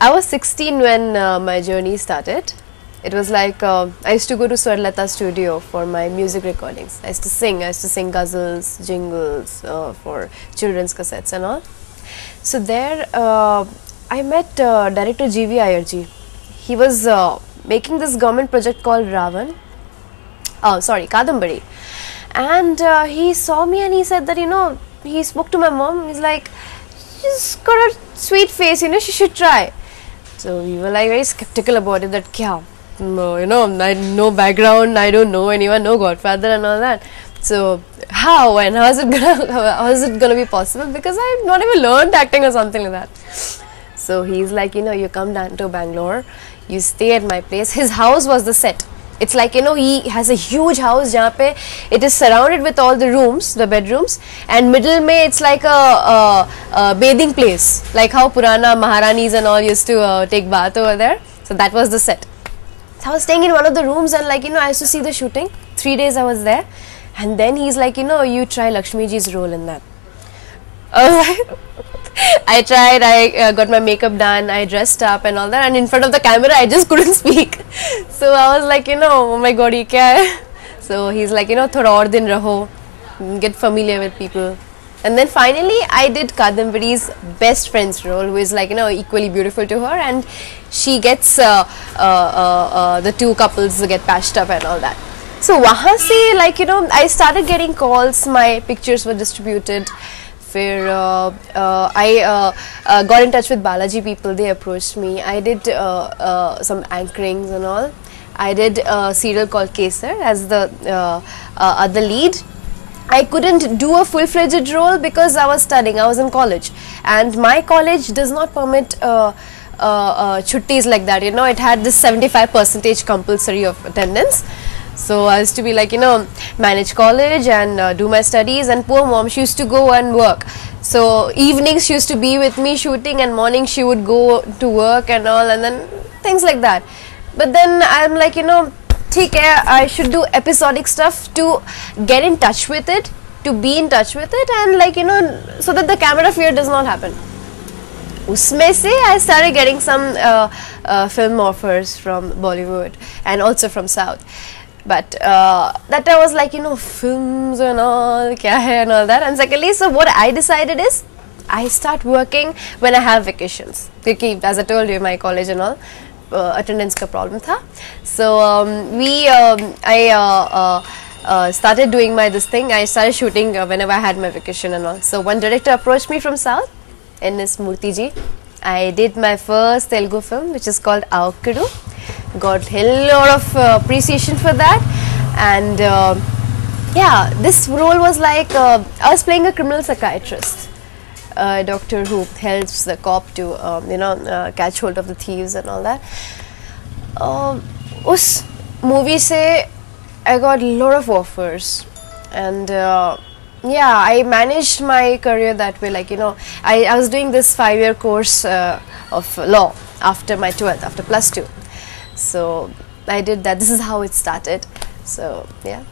I was 16 when my journey started. It was like I used to go to Swarlata studio for my music recordings. I used to sing ghazals, jingles for children's cassettes and all. So there I met director G.V. Iyerji. He was making this government project called Ravan. Oh, sorry, Kadambari. And he saw me and he said that, he spoke to my mom. He's like, she's got a sweet face, she should try. So we were like very skeptical about it, that kya? No, I no background, I don't know anyone, no godfather and all that. So how is it gonna be possible? Because I've not even learned acting or something like that. So he's like, you come down to Bangalore, you stay at my place. His house was the set. It's like, he has a huge house jahan pe it is surrounded with all the rooms, the bedrooms, and middle mein it's like a bathing place, like how Purana Maharanis and all used to take bath over there. So that was the set. So I was staying in one of the rooms and I used to see the shooting. 3 days I was there, and then he's like, you try Lakshmi ji's role in that. I tried, I got my makeup done, I dressed up and all that, and in front of the camera I just couldn't speak. So I was like, oh my god, ye kya hai? So he's like, thoda aur din raho, get familiar with people. And then finally I did Kadambari's best friend's role, who is like, equally beautiful to her, and she gets, the two couples get patched up and all that. So wahan se, I started getting calls, my pictures were distributed. I got in touch with Balaji people, they approached me. I did some anchorings and all. I did a serial called Kesar as the other lead. I couldn't do a full-fledged role because I was studying, I was in college. And my college does not permit chuttis like that, it had this 75% compulsory of attendance. So I used to be like, manage college and do my studies, and poor mom, she used to go and work. So evenings she used to be with me shooting, and morning she would go to work and all, and then things like that. But then I'm like, theek hai, I should do episodic stuff to get in touch with it, to be in touch with it, and so that the camera fear does not happen. Usme se I started getting some film offers from Bollywood and also from South. But that I was like, films and all, kya hai and all that. And secondly, so what I decided is, I start working when I have vacations. Because as I told you, my college and all, attendance ka problem tha. So I started doing this thing. I started shooting whenever I had my vacation and all. So one director approached me from South, N.S. Murthy ji. I did my first Telugu film, which is called Avakadu. Got a lot of appreciation for that, and yeah, this role was like I was playing a criminal psychiatrist, a doctor who helps the cop to catch hold of the thieves and all that. Us movie se I got a lot of offers, and yeah, I managed my career that way. I was doing this 5-year course of law after my 12th, after +2. So I did that. This is how it started. So yeah.